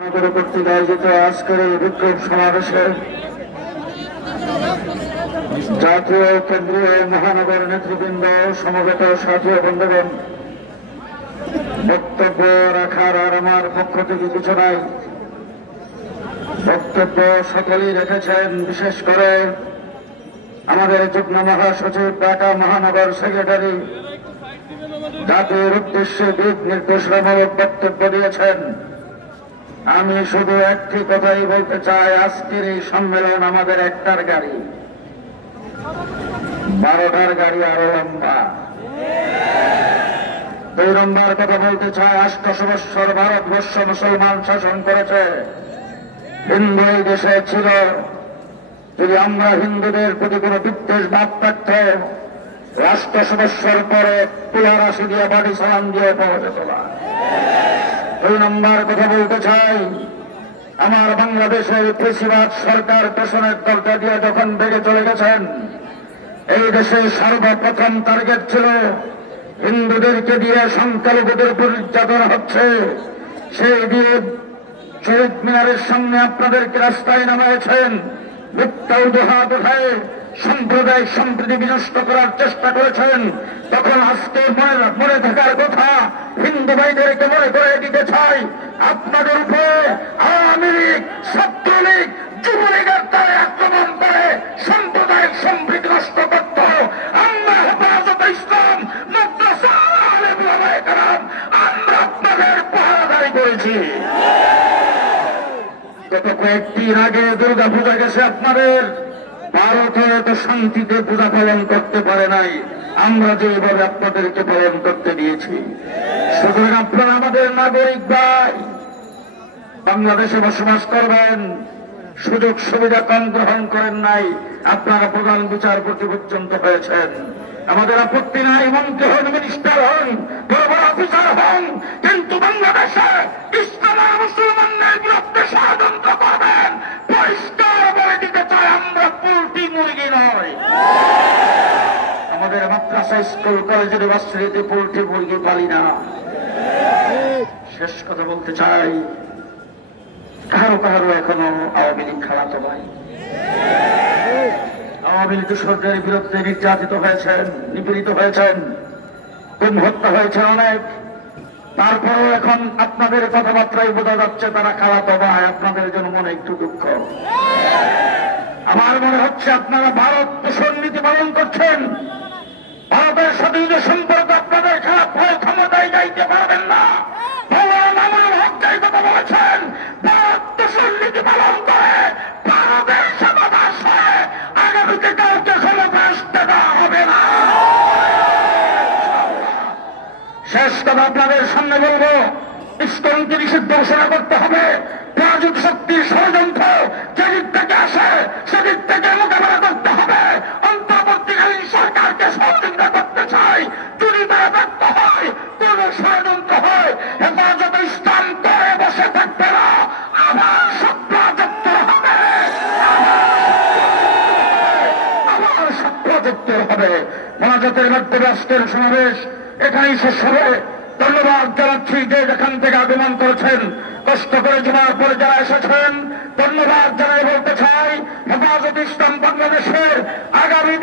কর্তৃক আয়োজিত আজকের এই বিক্ষোভ সমাবেশে জাতীয় কেন্দ্রীয় মহানগর নেতৃবৃন্দ, সমবেত সাথী বন্ধুগণ, বক্তব্য রাখার আর আমার পক্ষ থেকে কিছু নাই। বক্তব্য সকলেই রেখেছেন, বিশেষ করে আমাদের যুগ্ম মহাসচিব, ঢাকা মহানগর সেক্রেটারি জাতির উদ্দেশ্যে দিক নির্দেশনামূলক বক্তব্য দিয়েছেন। আমি শুধু একটি কথাই বলতে চাই, আজকের এই সম্মেলন আমাদের একটার গাড়ি, 12টার গাড়ি আরো লম্বা। 2 নম্বর কথা বলতে চাই, 800 বৎসর ভারতবর্ষ মুসলমান শাসন করেছে, হিন্দু এই দেশে ছিল। যদি আমরা হিন্দুদের প্রতি কোন বিদ্বেষ ভাব থাকত, রাষ্ট্র সদস্যর পরে তুলারাশি দিয়ে বাড়ি সালাম দিয়ে পাওয়া যেত না। 2 নম্বর কথা বলতে চাই, আমার বাংলাদেশের ফেসিবাদ সরকার পেছনের দরজা দিয়ে যখন ভেঙে চলে গেছেন, এই দেশে সর্বপ্রথম টার্গেট ছিল হিন্দুদেরকে দিয়ে সংখ্যালঘুদের উপর নির্যাতন হচ্ছে। সেই দিয়ে শহীদ মিনারের সামনে আপনাদেরকে রাস্তায় নামিয়েছেন, মিথ্যা উদাহরণ দেখায় সাম্প্রদায়িক সম্প্রীতি বিনষ্ট করার চেষ্টা করেছেন। তখন আজকে মনে থাকার কথা, হিন্দু ভাইদেরকে মনে করে দিতে চাই, আপনাদের উপরে আওয়ামী লীগ, ছাত্রলীগ, যুবলীগের দ্বারা আক্রমণ করে সাম্প্রদায়িক সম্প্রীতি নষ্ট করত। আমরা হেফাজতে ইসলাম, মাদ্রাসা, আলেম ওলামায়ে কেরাম, আমরা আপনাদের পাহারাদারি করেছি। গত কয়েকদিন আগে দুর্গা পূজা গেছে আপনাদের, ভারতে এত শান্তিতে পূজা পালন করতে পারে নাই, আমরা যেভাবে আপনাদেরকে পালন করতে দিয়েছি। সুতরাং আপনারা আমাদের নাগরিক ভাই, বাংলাদেশে বসবাস করবেন, সুযোগ সুবিধা কম গ্রহণ করেন নাই, আপনারা প্রধান বিচারপতি পর্যন্ত হয়েছেন। আমাদের আপত্তি নাই, মন্ত্রী হন, মিনিস্টার হন, বড় অফিসার হন, কিন্তু বাংলাদেশে ইসলাম আর মুসলমানদের বিরুদ্ধে ষড়যন্ত্র করবেন, পরিষ্কার বলে দিতে চাই, আমরা পোল্ট্রি মুরগি নয়। আমাদের মাদ্রাসা, স্কুল, কলেজ, ইউনিভার্সিটিতে পোল্ট্রি মুরগি পালি না। শেষ কথা বলতে চাই, কারো কারো এখনো আওয়ামী লীগ খালাতো ভাই, আওয়ামী লীগ সরকারের বিরুদ্ধে নির্যাতিত হয়েছেন, নিপীড়িত হয়েছেন, গুম হত্যা হয়েছে অনেক। তারপরেও এখন আপনাদের কথাবার্তায় বোঝা যাচ্ছে তারা খালাতো ভাই। আপনাদের জন্য মনে একটু দুঃখ। আমার মনে হচ্ছে আপনারা ভারত পোষণ নীতি পালন করছেন। ভারতের সাথে যে সম্পর্ক আপনাদের খারাপ হয়, ক্ষমতায় যাইতে পারবেন না। ভগবান আমার হক যাই কথা বলেছেন, ভারত পোষণ নীতি পালন করে ভারতের সাথে আসে, আগামীতে কাউকে ক্ষমতা আসতে দেওয়া হবে না। শেষ কথা আপনাদের সামনে বলবো, ইসকনকে নিষিদ্ধ ঘোষণা করতে হবে। রাজুক শক্তির ষড়যন্ত্র যেদিক থেকে আসে সেদিক থেকে মোকাবেলা করতে হবে। অন্তর্বর্তীকালীন সরকারকে সহযোগিতা করতে চাই। যদি তারা ব্যর্থ হয়, কোন ষড়যন্ত্র হয়, হেফাজতে ইসলাম করে বসে থাকবে না, আবার সভ্য যুক্ত হবে, আবার সভ্য যুক্ত হবে। মোনাজাতের মধ্যে রাষ্ট্রের সমাবেশ এখানেই শেষ হবে। ধন্যবাদ জানাচ্ছি যে যেখান থেকে আগমন করেছেন, কষ্ট করে জমার পরে যারা এসেছেন, ধন্যবাদ জানাই বলতে চাই, হেফাজতে ইসলাম বাংলাদেশের আগামী